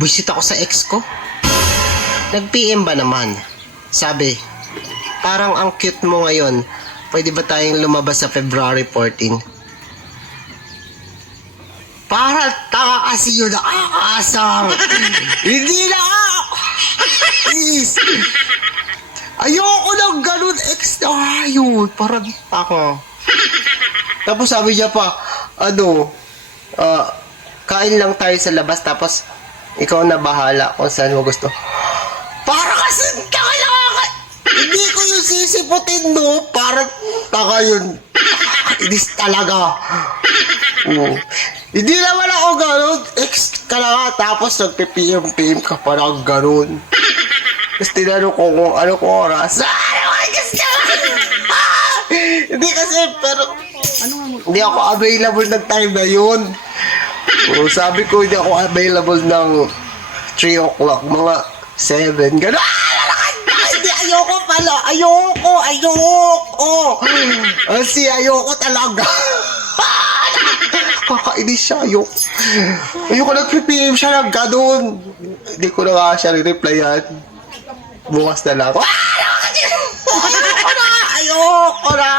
Buisit ako sa ex ko. Nag-PM ba naman? Sabi, parang ang cute mo ngayon. Pwede ba tayong lumabas sa February 14? Para tanga kasi yun, nakakaasang. Hindi na ako. Please. Ayoko ng ganun, ex na yun. Parang tanga. Tapos sabi niya pa, kain lang tayo sa labas, tapos ikaw na bahala kung saan mo gusto. Para kasi tanga lang. Hindi ko yung sisiputin, no? Parang taka yun. Inis talaga. Hindi naman ako ganun. Ex ka na nga, tapos nagpe-PM ka parang ganun. Tapos tinanong ko kung ano ko oras. Hindi kasi, pero hindi ako available ng time na yun. Sabi ko, hindi ako available ng 3 o'clock, mga 7. Ganun. Ayoko pala. Ayoko. Kasi ayoko talaga. Kakainis siya. Ayoko nag-PM siya ng ganun. Hindi ko na nga siya replyan. Bukas na lang. Ayoko na.